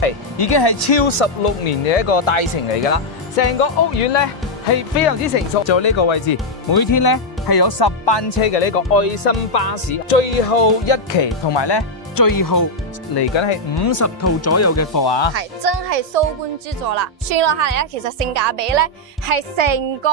係已經係超16年嘅一個大城嚟㗎啦。成個屋苑咧係非常之成熟，做呢個位置，每天咧係有10班車嘅呢個愛心巴士，最後一期同埋咧最後嚟緊係50套左右嘅貨啊！係真係收官之作啦！算落下嚟咧，其實性價比咧係成個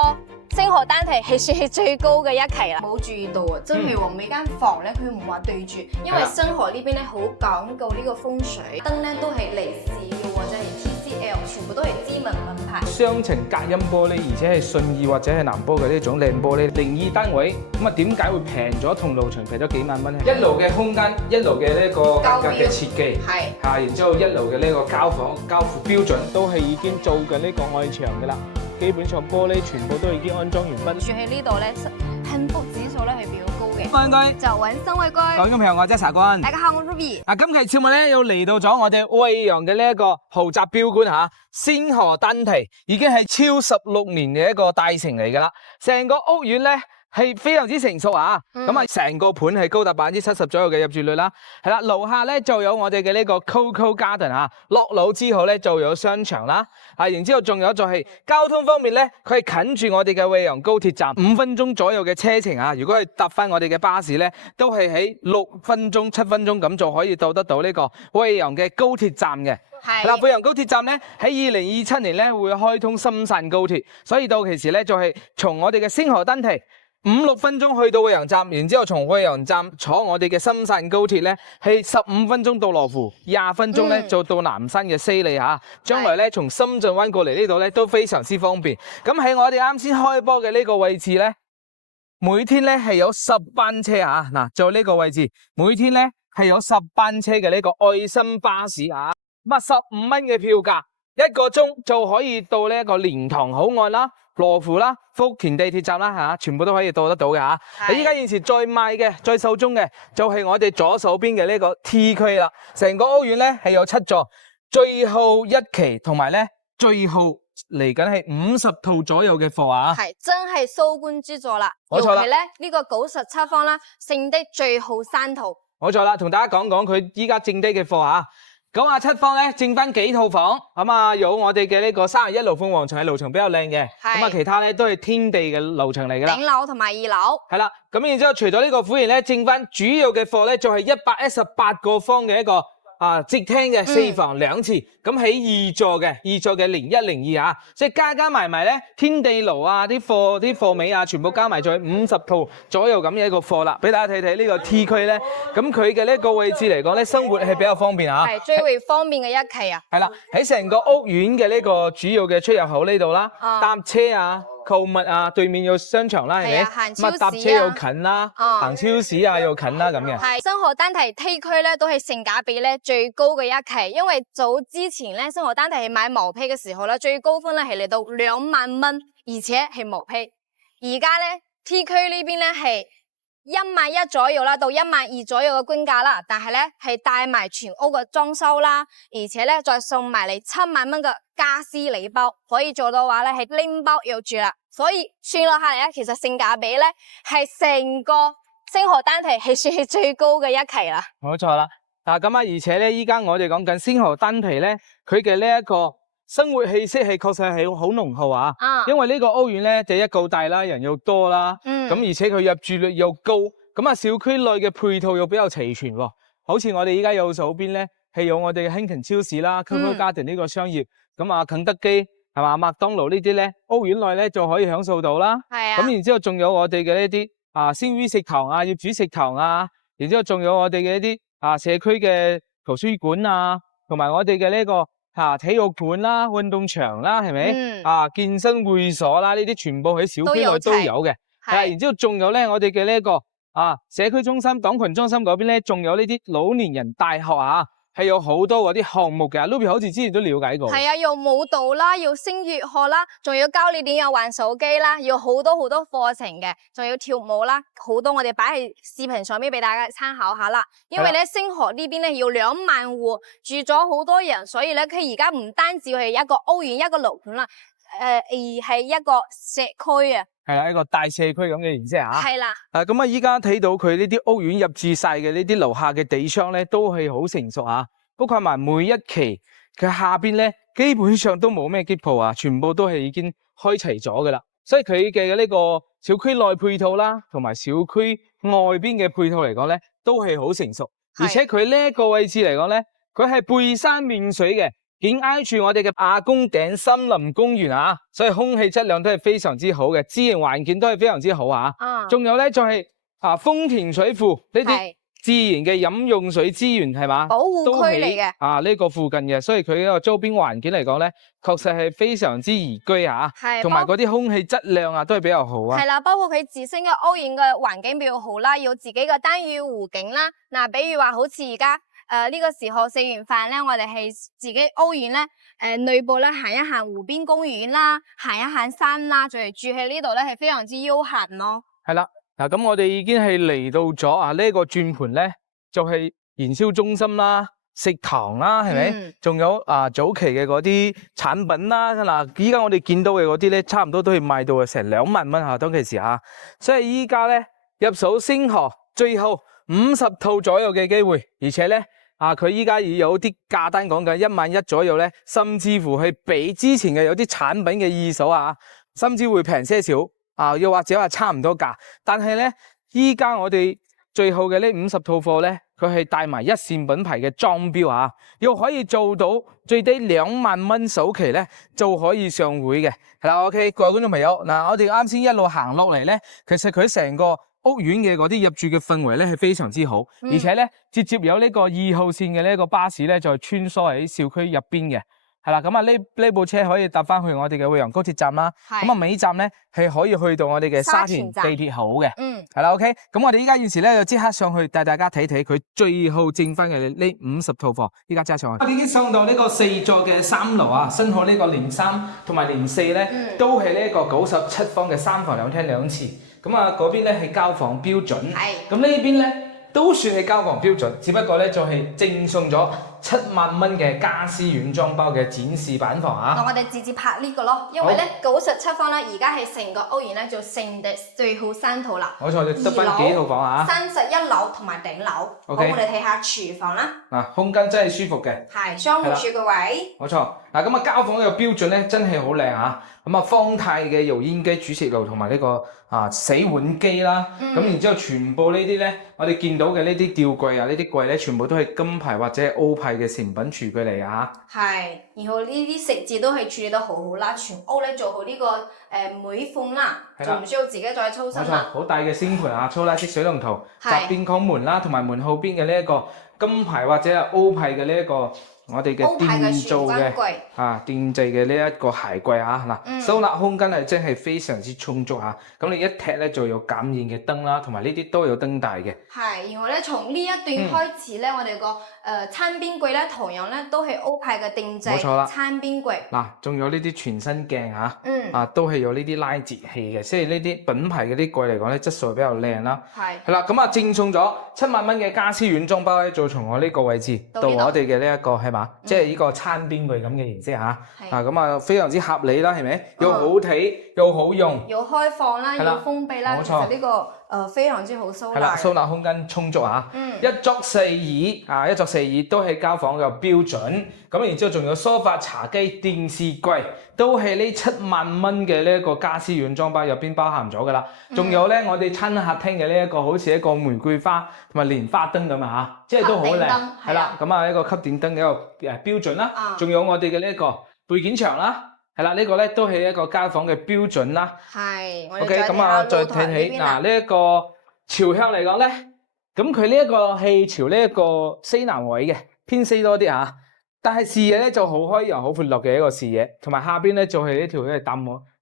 星河丹堤係算係最高嘅一期啦。冇注意到啊，真係喎，每間房咧佢唔話對住，因為星河呢邊咧好講究呢個風水，燈咧都係利是嘅或者係 TCL， 全部都係知名品牌。雙層隔音玻璃，而且係信義或者係南波嘅呢種靚玻璃，02單位，咁啊點解會平咗同路場平咗幾萬蚊咧？一路嘅空間，一路嘅呢個價格嘅設計，係嚇，然之後一路嘅呢個交房交付標準都係已經做緊呢個外牆㗎啦。基本上玻璃全部都已經安裝完畢。住喺呢度咧，幸福指數咧係比較高嘅。應該就揾新慧居。各位朋友，我係查君。大家好，我係 Ruby。今期節目咧又嚟到咗我哋惠陽嘅呢一個豪宅標館嚇，星河丹堤已經係超16年嘅一個大城嚟㗎啦。成個屋苑咧係非常之成熟啊！咁啊，成個盤係高達70%左右嘅入住率啦。係啦，樓下咧就有我哋嘅呢個 Coco Garden 啊，落樓之後咧就有商場啦。然之後仲有就係交通方面咧，佢係近住我哋嘅惠陽高鐵站，5分鐘左右嘅車程啊。如果係搭翻我哋嘅巴士咧，都係喺6分鐘、7分鐘咁就可以到得到呢個惠陽嘅高鐵站嘅。係啦，惠陽高鐵站咧喺2027年咧會開通深汕高鐵，所以到期時咧就係從我哋嘅星河丹堤5-6分鐘去到惠陽站，然之後從惠陽站坐我哋嘅深汕高鐵咧，係15分鐘到羅湖，20分鐘咧就到南山嘅西利嚇。將來咧從深圳灣過嚟呢度咧都非常之方便。咁喺我哋啱先開波嘅呢個位置咧，每天咧係有10班車嚇。嗱，就呢個位置，每天咧係有10班車嘅呢個愛心巴士嚇。咁啊15蚊嘅票價，1個鐘就可以到呢一個蓮塘口岸啦、羅湖啦、福田地鐵站啦嚇，全部都可以到得到嘅嚇。依家現時最賣嘅、最售中嘅就係我哋左手邊嘅呢個 T 區啦。成個屋苑咧係有7座，最後一期同埋咧最後嚟緊係50套左右嘅貨啊！係真係收官之作啦，冇錯啦。尤其咧呢個97方啦，剩低最後3套。冇錯啦，同大家講講佢依家剩低嘅貨啊！ 97方咧，剩翻幾套房，咁啊有我哋嘅呢個31路鳳凰場係樓層比較靚嘅，咁啊其他咧都係天地嘅樓層嚟㗎啦。頂樓同埋2樓。係啦，咁然之後除咗呢個虎園咧，剩翻主要嘅貨咧就係118個方嘅一個直廳嘅4房2廁，咁喺2座嘅01、02啊，即係加埋咧天地爐啊啲貨尾啊，全部加埋咗50套左右咁嘅一個貨啦，俾大家睇睇呢個 T 區咧，咁佢嘅呢個位置嚟講咧，生活係比較方便啊。係最為方便嘅一期啊。係啦，喺成個屋苑嘅呢個主要嘅出入口呢度啦，搭車啊、購物啊，對面有商場啦，係咪？咁啊搭車又近啦，行超市啊又近啦咁嘅。係星河丹堤 T 區咧都係性價比咧最高嘅一期，因為早之前咧星河丹堤係買毛坯嘅時候咧，最高分咧係嚟到2萬蚊，而且係毛坯。而家咧 T 區呢邊咧係1萬1左右啦，到1萬2左右嘅均價啦，但係咧係帶埋全屋嘅裝修啦，而且咧再送埋你7萬蚊嘅家私禮包，可以做到話咧係拎包入住啦。所以算落下嚟咧，其實性價比咧係成個星河丹堤係算係最高嘅一期啦。冇錯啦，咁啊，而且咧依家我哋講緊星河丹堤咧，佢嘅呢一個生活氣息係確實係好濃厚啊。因為呢個屋苑咧，第一夠大啦，人又多啦，咁而且佢入住率又高，咁啊小區內嘅配套又比較齊全喎。好似我哋依家右手邊咧係有我哋嘅興勤超市啦、Coco Garden 呢個商業，咁啊肯德基係嘛、麥當勞呢啲咧，屋苑內咧就可以享受到啦。係啊。咁然之後仲有我哋嘅呢啲鮮魚食堂啊、業主食堂啊，然之後仲有我哋嘅一啲社區嘅圖書館啊，同埋我哋嘅呢個體育館啦、運動場啦，係咪？健身會所啦，呢啲全部喺小區內都有嘅。係。然之後仲有咧，我哋嘅呢個社區中心、黨群中心嗰邊咧，仲有呢啲老年人大學啊。係有好多嗰啲項目嘅，Ruby 好似之前都了解過。係啊，有舞蹈啦，有聲樂學啦，仲要教你點樣玩手機啦，有好多課程嘅，仲有跳舞啦，好多我哋擺喺視頻上面俾大家參考下啦。因為咧星河呢邊咧要2萬戶，住咗好多人，所以咧佢而家唔單止係一個屋苑一個樓盤啦，而係一個社區啊。係啦，一個大社區咁嘅形式嚇。係啦。咁啊，依家睇到佢呢啲屋苑入住晒嘅呢啲樓下嘅地商咧，都係好成熟嚇，包括埋每一期佢下邊咧基本上都冇咩機鋪啊，全部都係已經開齊咗噶啦。所以佢嘅呢個小區內配套啦，同埋小區外邊嘅配套嚟講咧，都係好成熟。而且佢呢一個位置嚟講咧，佢係背山面水嘅，緊挨住我哋嘅亞公頂森林公園啊，所以空氣質量都係非常之好嘅，自然環境都係非常之好啊。仲有咧就係豐田水庫呢啲自然嘅飲用水資源係嘛，保護區嚟嘅。呢個附近嘅，所以佢呢個周邊環境嚟講咧，確實係非常之宜居啊。同埋嗰啲空氣質量啊，都係比較好啊。係啦，包括佢自身嘅屋苑嘅環境比較好啦，有自己嘅單語湖景啦。嗱，比如話好似而家呢個時候食完飯咧，我哋係自己屋苑咧，內部咧行一行湖邊公園啦，行一行山啦，仲係住喺呢度咧係非常之悠閒咯。係啦。嗱，咁我哋已經係嚟到咗呢個轉盤咧，就係燃燒中心啦、食堂啦，係咪？仲有早期嘅嗰啲產品啦。嗱，依家我哋見到嘅嗰啲咧，差唔多都係賣到成2萬蚊當其時嚇。所以依家咧入手星河，最後50套左右嘅機會，而且咧佢依家已有啲價單講緊1萬1左右咧，甚至乎係比之前嘅有啲產品嘅二手甚至會平些少。又或者話差唔多價，但係咧，依家我哋最後嘅呢50套貨咧，佢係帶埋一線品牌嘅裝標又可以做到最低2萬蚊首期咧就可以上會嘅。係啦 ，OK， 各位觀眾朋友，嗱，我哋啱先一路行落嚟咧，其實佢成個屋苑嘅嗰啲入住嘅氛圍咧係非常之好，而且咧直接有呢個2號線嘅呢個巴士咧就穿梭喺小區入邊嘅。係啦，咁呢部車可以搭翻去我哋嘅惠陽高鐵站啦。咁尾站咧係可以去到我哋嘅沙田地鐵口嘅。係啦 ，OK。咁我哋依家現時咧就即刻上去帶大家睇睇佢最後剩翻嘅呢50套貨。依家揸上去。我哋已經上到呢個4座嘅3樓新海呢個連3同埋連4咧，都係呢個97方嘅3房2廳2廁。咁嗰邊咧係交房標準。咁呢邊咧都算係交房標準，只不過咧就係贈送咗7萬蚊嘅家私軟裝包嘅展示板房我哋直接拍呢個咯，因為咧97方咧，而家係成個屋苑咧就剩得最後3套啦。冇錯，就得翻幾套房31樓同埋頂樓。好，我哋睇下廚房啦。空間真係舒服嘅。係雙門雪櫃位。冇錯。咁交房嘅標準咧真係好靚咁方太嘅油煙機、煮食爐同埋呢個洗碗機啦。咁然之後全部呢啲咧，我哋見到嘅呢啲吊櫃呢啲櫃咧，全部都係金牌或者係歐派嘅成品廚具嚟㗎。係，然後呢啲食字都係處理得好好啦，全屋咧做好呢個妹縫啦，就唔需要自己再操心啦。好大嘅星盤粗拉式水龍頭、側邊孔門啦，同埋門後邊嘅呢一個金牌或者係歐派嘅呢一個我哋嘅電造嘅電製嘅呢一個鞋櫃收納空間係真係非常之充足咁你一踢咧就有感應嘅燈啦，同埋呢啲都有燈帶嘅。係，然後咧從呢一段開始咧，我哋個餐邊櫃咧同樣咧都係歐派嘅定製餐邊櫃。仲有呢啲全身鏡都係有呢啲拉節器嘅，所以呢啲品牌嘅啲櫃嚟講咧質素比較靚啦。係啦，咁贈送咗7萬蚊嘅家私軟裝包咧，就從我呢個位置到我哋嘅呢一個係嘛，即係呢個餐邊櫃咁嘅形式咁非常之合理啦，係咪？又好睇又好用，又開放啦，又封閉啦，其實呢個非常之好收納。係啦，收納空間充足一桌4椅一桌4椅都係交房嘅標準。咁然之後仲有梳化、茶几、電視櫃，都係呢7萬蚊嘅呢一個家私軟裝包入邊包含咗噶啦。仲有咧，我哋餐客廳嘅呢一個好似一個玫瑰花同埋蓮花燈咁即係都好靚。係啦，咁一個吸點燈嘅一個標準啦。仲有我哋嘅呢一個背景牆啦。係啦，呢個咧都係一個交房嘅標準啦。係。OK，咁再睇起呢一個朝向嚟講咧，咁佢呢一個係朝呢一個西南位嘅，偏西多啲但係視野咧就好開揚、好闊落嘅一個視野，同埋下邊咧就係呢條係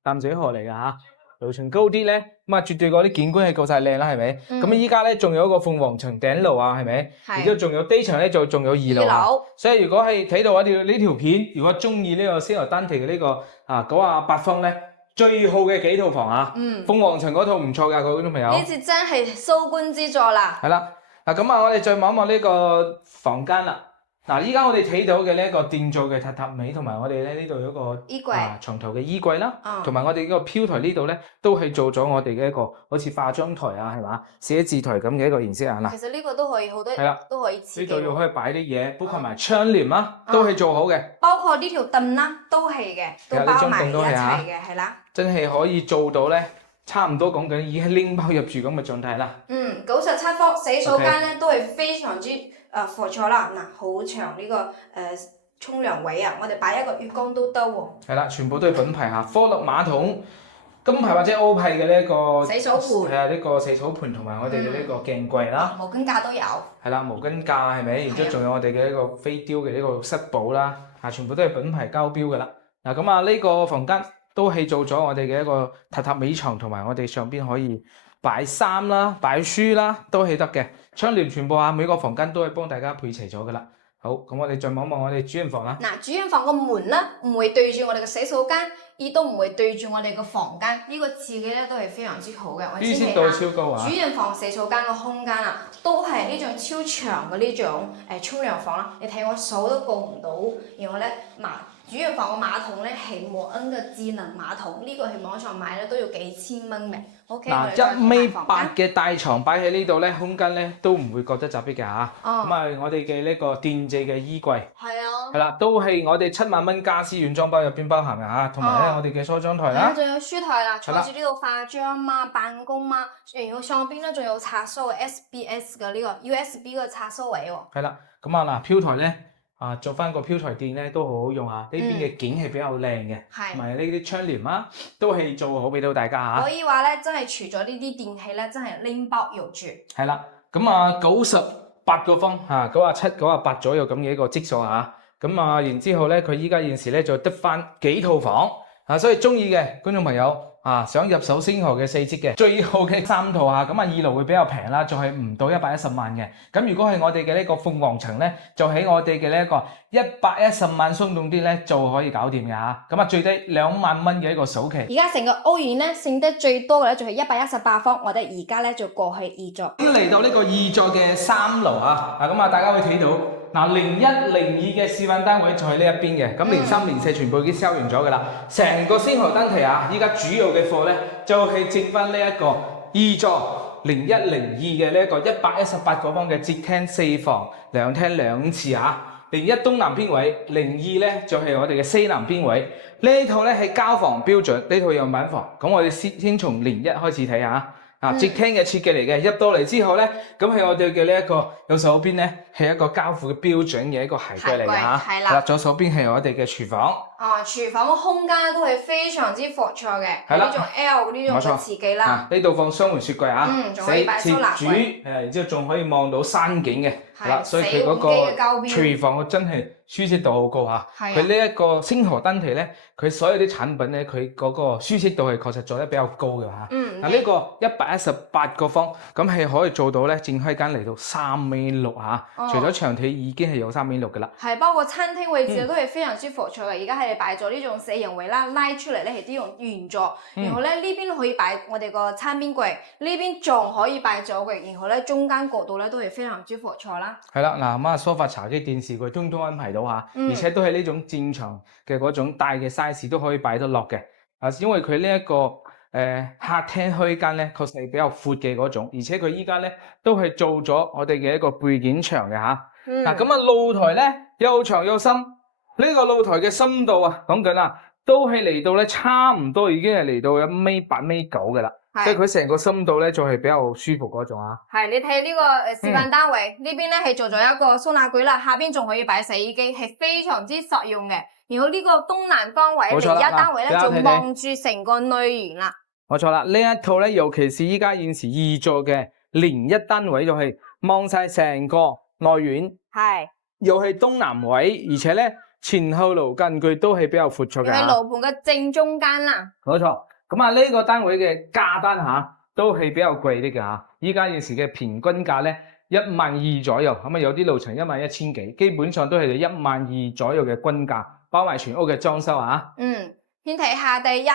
淡水河嚟㗎樓層高啲咧，絕對嗰啲景觀係夠晒靚啦，係咪？咁依家咧仲有一個鳳凰層頂樓係咪？然之後仲有低層咧就仲有2樓所以如果係睇到我哋呢條片，如果中意呢個星河丹祺嘅呢個98方咧，最好嘅幾套房鳳凰層嗰套唔錯㗎，各位觀眾朋友。呢次真係收官之作啦。係啦，咁我哋再望一望呢個房間啦。嗱，依家我哋睇到嘅呢一個電造嘅榻榻米，同埋我哋咧呢度有一個衣櫃床頭嘅衣櫃啦，嗯同埋我哋呢個飄台呢度咧，都係做咗我哋嘅一個好似化妝台啊，係嘛，寫字台咁嘅一個形式啊嗱。其實呢個都可以好多係啦都可以設呢度又計，可以擺啲嘢，包括埋窗簾啦，都係做好嘅，包括呢條凳啦，都係嘅，都係啊呢張包埋一凳都係啊齊嘅，係啦。真係可以做到咧，差唔多講緊已經係拎包入住咁嘅狀態啦。 97方洗手間咧都係非常之闊綽啦，嗱好長呢個沖涼位啊，我哋擺一個浴缸都得喎。係啦，全部都係品牌嚇，科樂馬桶、金牌或者歐派嘅呢一個洗手盤係啊，呢個洗手盤同埋我哋嘅呢個鏡櫃啦。毛巾架都有。係啦，毛巾架係咪？然之後仲有我哋嘅呢個飛雕嘅呢個膝寶啦，全部都係品牌交標嘅啦。嗱咁啊，呢個房間都係做咗我哋嘅一個榻榻米床，同埋我哋上邊可以擺衫啦、擺書啦，都係得嘅。窗簾全部每個房間都係幫大家配齊咗嘅啦。好，咁我哋再望一望我哋主人房啦。嗱，主人房個門咧唔會對住我哋嘅洗手間，亦都唔會對住我哋嘅房間，呢個設計咧都係非常之好嘅。我舒適度超高啊！主人房、洗手間個空間啊，都係呢種超長嘅呢種沖涼房啦。你睇我手都過唔到，然後咧主人房個馬桶咧係摩恩嘅智能馬桶，呢個喺網上買咧都要幾千蚊嘅。OK，嗱，1.8米嘅大床擺喺呢度咧，空間咧都唔會覺得擠迫嘅嚇。咁我哋嘅呢個電製嘅衣櫃係啊，係啦，都係我哋7萬蚊家私原裝包入邊包含嘅嚇，同埋咧我哋嘅梳妝台啦，仲有書台啦，坐住呢度化妝嘛、辦公嘛，然後上邊咧仲有插蘇 SBS 嘅呢個 USB 嘅插蘇位喎。係啦，咁嗱飄台咧。做翻個飄台墊咧都好好用啊！呢邊嘅景係比較靚嘅，同埋呢啲窗簾啦，都係做好俾到大家嚇。可以話咧，真係除咗呢啲電器咧，真係拎包入住。係啦，咁98個方97、98左右咁嘅一個積數嚇。咁然之後咧，佢依家現時咧就得翻幾套房所以中意嘅觀眾朋友想入手星河嘅4折嘅最好嘅3套咁2樓會比較平啦，就係唔到110萬嘅。咁如果係我哋嘅呢個鳳凰層咧，就喺我哋嘅呢一個110萬鬆動啲咧就可以搞掂嘅嚇。咁最低2萬蚊嘅一個首期。而家成個屋苑咧剩得最多嘅咧就係118方，我哋而家咧就過去2座。咁嚟到呢個2座嘅3樓大家會睇到。01、02嘅示範單位就喺呢一邊嘅，咁03、04全部已經銷完咗㗎啦。成個星河單體依家主要嘅貨咧就係接翻呢一個2座01、02嘅呢一個118個方嘅節廳4房2廳2廁01東南邊位，02咧就係我哋嘅西南邊位。呢套咧係交房標準，呢套有板房。咁我哋先從01開始睇下。節廳嘅設計嚟嘅，入到嚟之後咧，咁係我哋嘅呢一個右手邊咧係一個交付嘅標準嘅一個鞋櫃嚟嘅嚇，係啦，左手邊係我哋嘅廚房。廚房個空間都係非常之闊綽嘅，係呢種 L 呢種嘅設計啦。呢度放雙門雪櫃仲可以擺收納櫃，然之後仲可以望到山景嘅，係啦，所以佢嗰個廚房真係舒適度好高佢呢一個星河單體咧，佢所有啲產品咧，佢嗰個舒適度係確實做得比較高嘅呢個118個方，咁係可以做到咧正開間嚟到3.6米除咗牆體已經係有3.6米嘅啦。係包括餐廳位置都係非常之闊綽嘅，而家係擺咗呢種4人位啦，拉出嚟咧係呢種圓座，然後咧呢邊可以擺我哋個餐邊櫃，呢邊仲可以擺酒櫃，然後咧中間角度咧都係非常之闊綽啦。係啦，嗱梳化茶几電視櫃通通安排到而且都係呢種戰場嘅嗰種大嘅 size 都可以擺得落嘅。因為佢呢一個客廳虛間咧，確實係比較闊嘅嗰種，而且佢依家咧都係做咗我哋嘅一個背景牆嘅咁露台咧又長又深，呢個露台嘅深度講緊都係嚟到咧差唔多已經係嚟到1.8米、1.9米嘅啦。所以佢成個深度咧就係比較舒服嗰種係，你睇呢個示範單位呢邊咧係做咗一個收納櫃啦，下邊仲可以擺洗衣機，係非常之實用嘅。然後呢個東南方位01單位咧就望住成個內園啦。冇錯啦，呢一套咧，尤其是依家現時2座嘅01單位，就係望晒成個內園，又係東南位，而且咧前後爐間距都係比較闊綽嘅。喺爐盤嘅正中間啦。冇錯。咁呢個單位嘅價單都係比較貴啲嘅依家現時嘅平均價咧12000左右，有啲樓層11000幾，基本上都係12000左右嘅均價，包埋全屋嘅裝修先睇下第一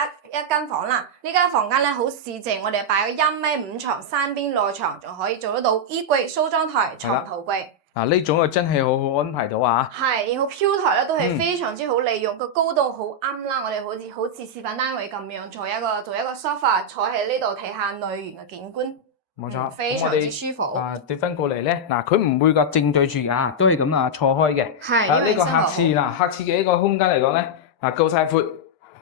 間房啦，呢間房間咧好市正，我哋擺咗1.5米床，3邊內床，仲可以做得到衣櫃、梳妝台、床頭櫃。嗱呢種啊真係好好安排到啊！係，然後飄台咧都係非常之好利用，個高度好啱啦。我哋好似示範單位咁樣，做一個 sofa 坐喺呢度睇下內園嘅景觀，冇錯，非常之舒服。跌翻過嚟咧，嗱佢唔會個正對住啊，都係咁啊錯開嘅。係，呢個客廁嗱，客廁嘅呢個空間嚟講咧，夠晒闊。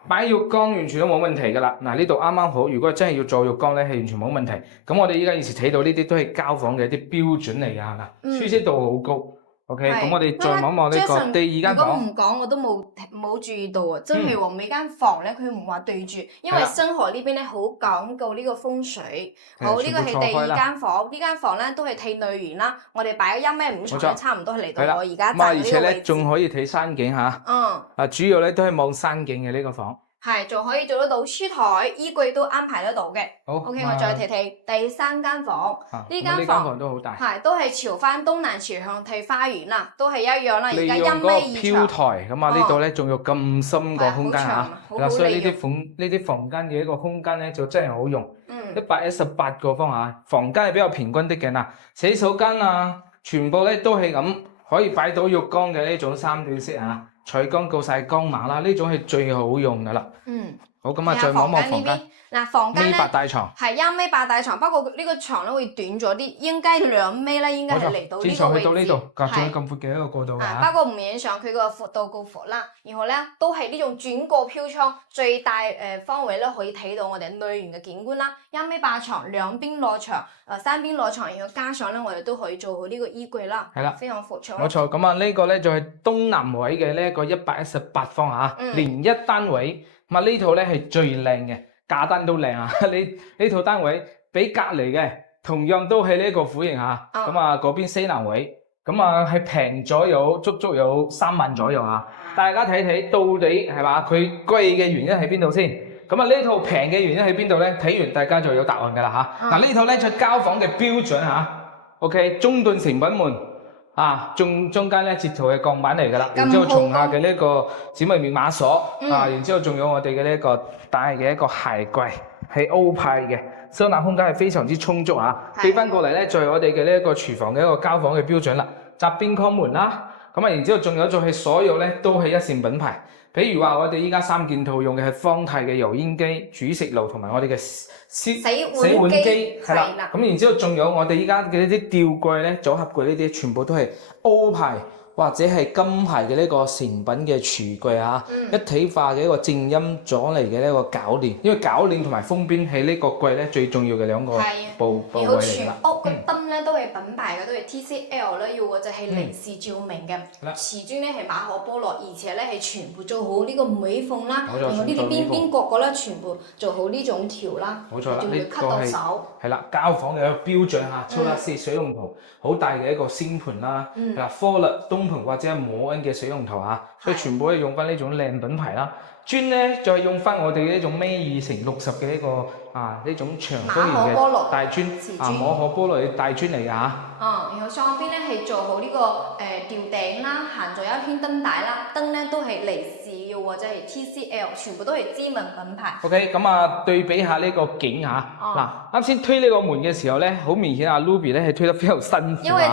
擺浴缸完全都冇問題㗎啦，嗱呢度啱啱好。如果真係要做浴缸咧，係完全冇問題。咁我哋依家現時睇到呢啲都係交房嘅一啲標準嚟㗎，嗱舒適度好高。OK，咁我哋再望望呢個第二間房。如果唔講我都冇注意到啊，真係喎，每間房咧佢唔話對住，因為新河呢邊咧好講究呢個風水。好，呢個係第二間房，呢間房咧都係睇內園啦。我哋擺咗1.5床咧，差唔多係嚟到我而家站呢個位置。而且咧仲可以睇山景嚇。主要咧都係望山景嘅呢個房。係，仲可以做得到書台、衣櫃都安排得到嘅。好 ，OK，我再睇睇第三間房。呢間房都好大，係都係朝翻東南朝向睇花園啦，都係一樣啦。而家1.2飄台咁啊，呢度咧仲有咁深個空間嚇。嗱，所以呢啲房間嘅一個空間咧就真係好用。118個方嚇，房間係比較平均的嘅嗱，洗手間啊，全部咧都係咁可以擺到浴缸嘅呢種3對式嚇。採光夠晒光碼啦，呢種係最好用噶啦。好，咁啊，再望望房間。嗱，房間咧1.8大床，係1.8大床，不過呢個床咧會短咗啲，應該2米啦，應該係嚟到呢個位置。自去到呢度，隔咗咁闊嘅一個過道啊。不過唔影響佢個闊度夠闊啦。然後咧都係呢種轉角飄窗，最大方位咧可以睇到我哋內園嘅景觀啦。1.8床，兩邊落牆，3邊落牆，然後加上咧我哋都可以做好呢個衣櫃啦。係啦，非常闊綽。冇錯，咁啊呢個咧就係東南位嘅呢一個118方嚇，連一單位。咁啊呢套咧係最靚嘅。價單都靚啊！呢套單位比隔離嘅同樣都係呢個款型嚇，咁啊嗰邊西南位，咁啊係平咗有足有3萬左右啊！大家睇睇到底係嘛？佢貴嘅原因喺邊度先？咁啊呢套平嘅原因喺邊度咧？睇完大家就有答案㗎啦嚇！嗱呢套咧就交房嘅標準嚇，OK 中盾成品門中間咧截圖係鋼板嚟㗎啦，然之後松下嘅呢個指紋密碼鎖然之後仲有我哋嘅呢一個大嘅一個鞋櫃係歐派嘅，收納空間係非常之充足啊！寄翻過嚟咧就係我哋嘅呢一個廚房嘅一個交房嘅標準啦，側邊框門啦，咁啊然之後仲有就係所有咧都係一線品牌，譬如話我哋依家3件套用嘅係方太嘅油煙機、煮食爐同埋我哋嘅洗碗機係啦，咁然之後仲有我哋依家嘅呢啲吊櫃咧、組合櫃呢啲全部都係歐牌或者係金牌嘅呢個成品嘅廚櫃啊，一體化嘅一個靜音阻尼嘅呢個鉸鏈，因為鉸鏈同埋封邊係呢個櫃咧最重要嘅2個部位嚟㗎。然後全屋嘅燈咧都係品牌嘅，都係 TCL 咧，要嘅就係離視照明嘅，瓷磚咧係馬可波羅，而且咧係全部做好呢個美縫啦，然後呢啲邊角角咧全部做好呢種條啦，冇錯啦，呢個係啦，交房嘅一個標準嚇，抽得式水龍頭，好大嘅一個星盤啦，係啦，科勒東鵬或者係摩恩嘅水龍頭嚇，所以全部都係用翻呢種靚品牌啦。磚咧再用翻我哋呢種1.2乘60嘅呢個呢種長方形嘅大磚，馬可波羅嘅大磚嚟㗎嚇。然後上邊咧係做好呢個吊頂啦，行咗一圈燈帶啦，燈咧都係離視或者係 TCL， 全部都係知名品牌。OK， 咁啊對比下呢個景嚇，嗱啱先推呢個門嘅時候咧，好明顯阿 Ruby 咧係推得非常辛苦，因為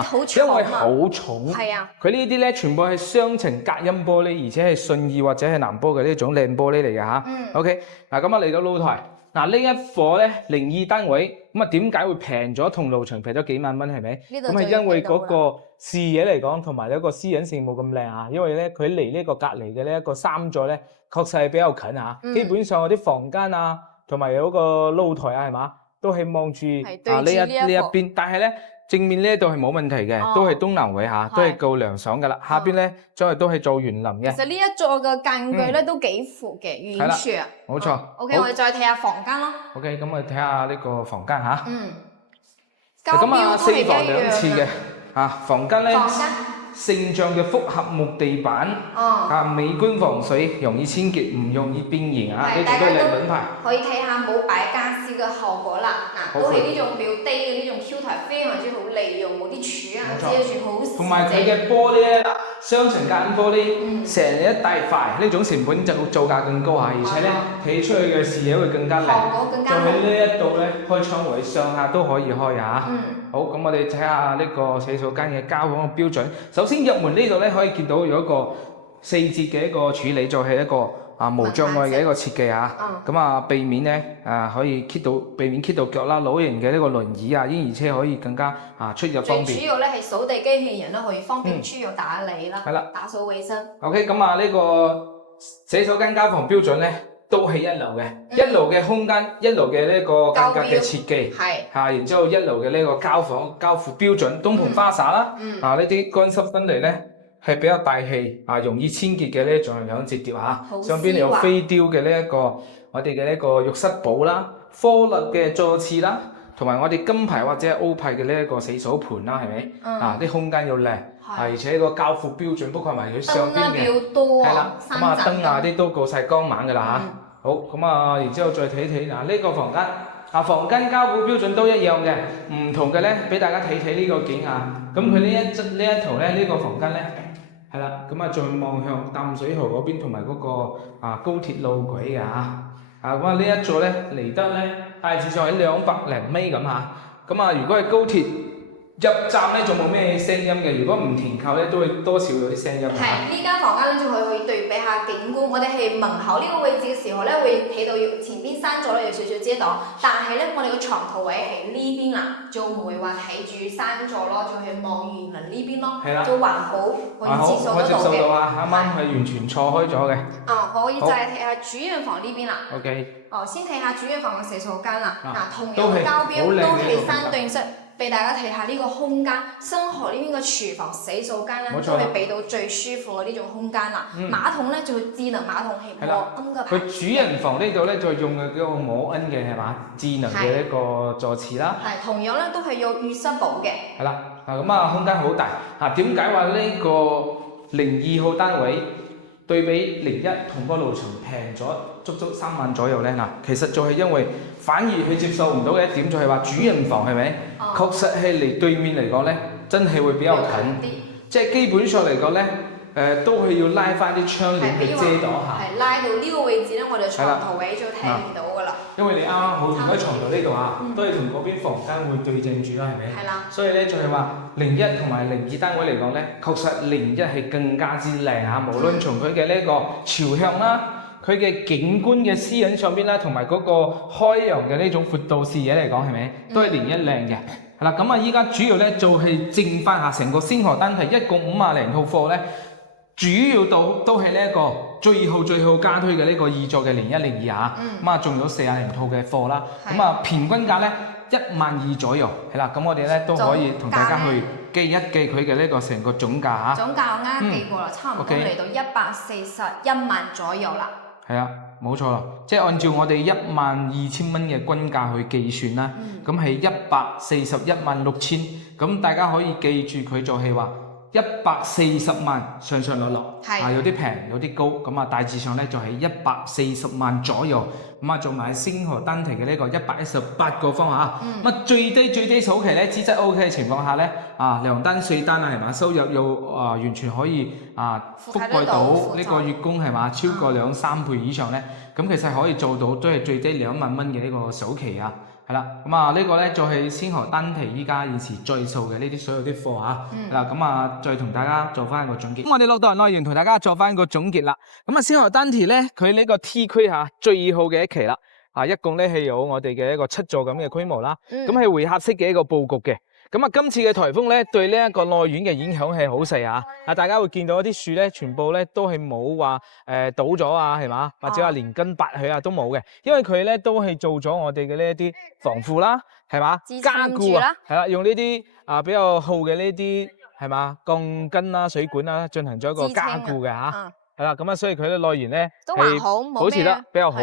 好重。係啊，佢呢啲咧全部係雙層隔音玻璃，而且係信義或者係南波嘅呢種靚玻璃嚟㗎嚇。OK，嗱咁啊嚟到露台。嗱呢一伙咧02單位，咁啊點解會平咗同路場平咗幾萬蚊係咪？咁係因為嗰個視野嚟講，同埋一個私隱性冇咁靚啊。因為咧佢離呢個隔離嘅呢一個3座咧，確實係比較近啊。基本上我啲房間啊，同埋有個露台啊，係嘛，都係望住呢一邊，但係咧。正面呢度係冇問題嘅，都係東南位嚇，都係夠涼爽噶啦。下邊咧，都係做園林嘅。其實呢一座嘅間距咧都幾闊嘅，遠處。冇錯。OK，我哋再睇下房間咯。OK，咁我哋睇下呢個房間嚇。咁啊4房2廁嘅房間咧。聖象嘅複合木地板，美觀防水，容易清潔，唔容易變形啊！呢種都係靚品牌。可以睇下冇擺家私嘅效果啦。嗱，都係呢種比較低嘅呢種 Q 台，非常之好利用，冇啲柱啊，遮住好。同埋佢嘅玻璃咧，雙層隔音玻璃，成一大塊，呢種成本就造價更高嚇，而且咧睇出去嘅視野會更加靚。就喺呢一度咧，開窗位上下都可以開嚇。好，咁我哋睇下呢個洗手間嘅交房嘅標準。首先入門呢度咧，可以見到有一個4節嘅一個處理，就係一個無障礙嘅一個設計嚇。咁避免咧可以避免到腳啦，老人嘅呢個輪椅啊、嬰兒車可以更加出入方便。最主要咧係掃地機器人都可以方便出入打理啦，打掃衛生。OK， 咁呢個洗手間交房標準咧都係一流嘅，一流嘅空間，一流嘅呢個間隔嘅設計，然之後一流嘅呢個交付標準，東蓬花灑啦，呢啲乾濕分離咧。係比較大氣容易清潔嘅呢，盡量直接上邊有飛雕嘅呢一個我哋嘅呢個浴室寶啦，科勒嘅座廁啦，同埋我哋金牌或者歐派嘅呢一個洗手盤啦，係咪？啲空間要靚，而且個交付標準包括埋佢上邊嘅，係啦，咁燈啲都過晒光猛㗎啦嚇。好，咁然之後再睇睇呢個房間。房間交付標準都一樣嘅，唔同嘅咧，俾大家睇睇呢個景咁佢呢一圖咧，呢個房間咧係啦，咁再望向淡水河嗰邊同埋嗰個高鐵路軌嘅咁呢一座咧嚟得咧大致上喺200零米咁如果係高鐵入站咧就冇咩聲音嘅，如果唔停靠咧都會多少有啲聲音。係呢間房間咧，仲可以對比下景觀。我哋係門口呢個位置嘅時候咧，會睇到前邊山座咧有少少遮擋，但係咧我哋個床頭位喺呢邊啦，就唔會話睇住山座咯，就係望園林呢邊咯，就還好可以接受得到嘅。我接受到啱啱係完全錯開咗嘅。可以再睇下主人房呢邊啦。OK。先睇下主人房嘅洗手間啦。同樣嘅交標都係3對式。俾大家睇下呢個空間，身後呢邊嘅廚房、洗手間咧，都係俾到最舒服嘅呢種空間啦。馬桶咧就係智能馬桶係摩恩嘅。佢主人房呢度咧就用嘅嗰個摩恩嘅係嘛，智能嘅一個座廁啦。係，同樣咧都係有浴室寶嘅。係啦，空間好大。點解話呢個02號單位對比01同個樓層平咗足3萬左右咧？其實就係因為反而佢接受唔到嘅一點就係話主人房係咪？確實係離對面嚟講咧，真係會比較近，即係基本上嚟講咧，都係要拉翻啲窗簾去遮擋下。係拉到呢個位置咧，我哋床頭位就睇唔到噶啦。因為你啱啱好停喺床頭呢度都係同嗰邊房間會對正住啦，係咪？係啦。所以咧就係話01同埋02單位嚟講咧，確實01係更加之靚無論從佢嘅呢個朝向啦。佢嘅景觀嘅私隱上邊啦，同埋嗰個開揚嘅呢種闊度視野嚟講，係咪都係01靚嘅？係啦，咁依家主要咧就係剩翻下成個星河單體一共50零套貨咧，主要都係呢一個最後加推嘅呢個2座嘅01、02仲有40零套嘅貨啦。咁平均價咧12000左右，係啦。咁我哋咧都可以同大家去記一記佢嘅呢個成個總價總價我啱啱記過啦，差唔多嚟到141萬左右啦。係啊，冇錯啦，即係按照我哋12000蚊嘅均價去計算啦，咁係1416000，咁大家可以記住佢就係話140萬上落，有啲平有啲高，咁大致上咧就係140萬左右，咁做埋星河單體嘅呢個118個方最低首期咧資質 OK 嘅情況下咧2單4單係嘛，收入又完全可以覆蓋到呢個月供係嘛，超過2-3倍以上咧，咁其實可以做到都係最低2萬蚊嘅呢個首期係啦，咁呢個咧就係星河單體依家現時在售嘅呢啲所有啲貨咁再同大家做翻一個總結。咁我哋落到內容同大家做翻一個總結啦。咁星河單體咧，佢呢個 T 區最好嘅一期啦，一共咧係有我哋嘅一個7座咁嘅規模啦，咁係回合式嘅一個佈局嘅。咁今次嘅颱風咧，對呢一個內院嘅影響係好細大家會見到一啲樹咧，全部咧都係冇話倒咗係嘛，或者話連根拔起都冇嘅，因為佢咧都係做咗我哋嘅呢一啲防腐啦，係嘛，加固係啦，用呢啲比較厚嘅呢啲係嘛鋼筋啦、水管啦，進行咗一個加固嘅係啦，咁所以佢嘅內園咧都還好，保持得比較好。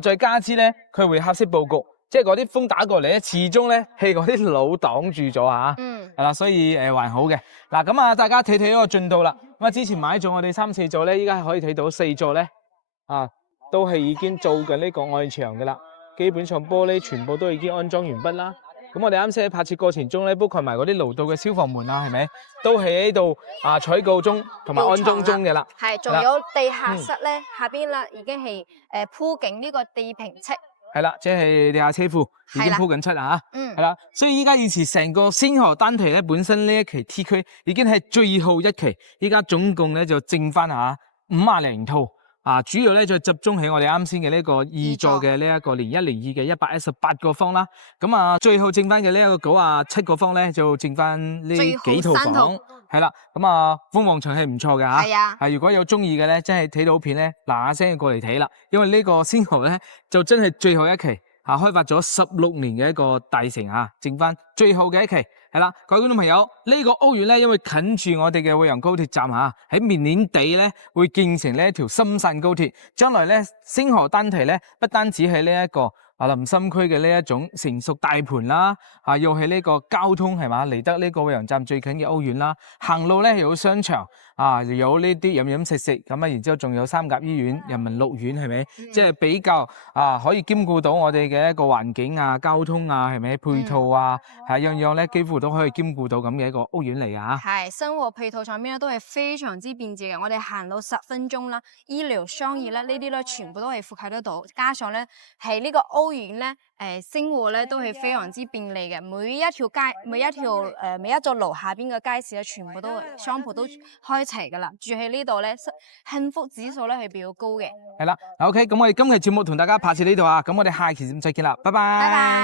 再加之咧，佢回合式佈局。即係嗰啲風打過嚟咧，始終咧係嗰啲樓擋住咗係啦，所以還好嘅。咁大家睇睇嗰個進度啦。咁之前買咗我哋3、4座咧，依家可以睇到4座咧，都係已經做緊呢個外牆嘅啦。基本上玻璃全部都已經安裝完畢啦。咁我哋啱先喺拍攝過程中咧，包括埋嗰啲樓道嘅消防門啊，係咪都喺度採購中同埋安裝中嘅啦。係，仲有地下室咧，下邊啦已經係鋪緊呢個地坪漆。係啦，即係地下車庫已經鋪緊漆啦嚇。係啦，所以依家以前成個星河單堤咧，本身呢一期 T 區已經係最後一期，依家總共咧就剩翻嚇50套。主要咧就集中喺我哋啱先嘅呢個二座嘅呢一個連1連2嘅118個方啦。咁最後剩翻嘅呢一個97個方咧，就剩翻呢幾套房。係啦，咁鳳凰場係唔錯嘅嚇。係啊。如果有中意嘅咧，真係睇到片咧，嗱嗱聲過嚟睇啦。因為呢個星河咧，就真係最後一期開發咗16年嘅一個大城剩翻最後嘅一期。係啦，各位觀眾朋友，呢個屋苑咧，因為近住我哋嘅惠陽高鐵站喺明年底咧會建成呢一條深汕高鐵，將來咧星河單堤咧不單止係呢一個林森區嘅呢一種成熟大盤啦，又係呢個交通係嘛離得呢個惠陽站最近嘅屋苑啦，行路咧有商場又有呢啲飲飲食食咁然之後仲有三甲醫院、人民六院係咪？即係比較可以兼顧到我哋嘅一個環境交通係咪配套樣樣咧幾乎都可以兼顧到咁嘅一個屋苑嚟㗎。係生活配套上面咧都係非常之便捷嘅，我哋行路10分鐘啦，醫療、商業咧呢啲咧全部都係覆蓋得到，加上咧係呢個屋苑咧生活咧都係非常之便利嘅，每一條街、每一座樓下邊嘅街市咧全部都商鋪都開齊噶啦，住喺呢度咧幸福指數咧係比較高嘅。係啦，OK，咁我哋今期節目同大家拍攝呢度咁我哋下期節目再見啦，拜拜。拜拜。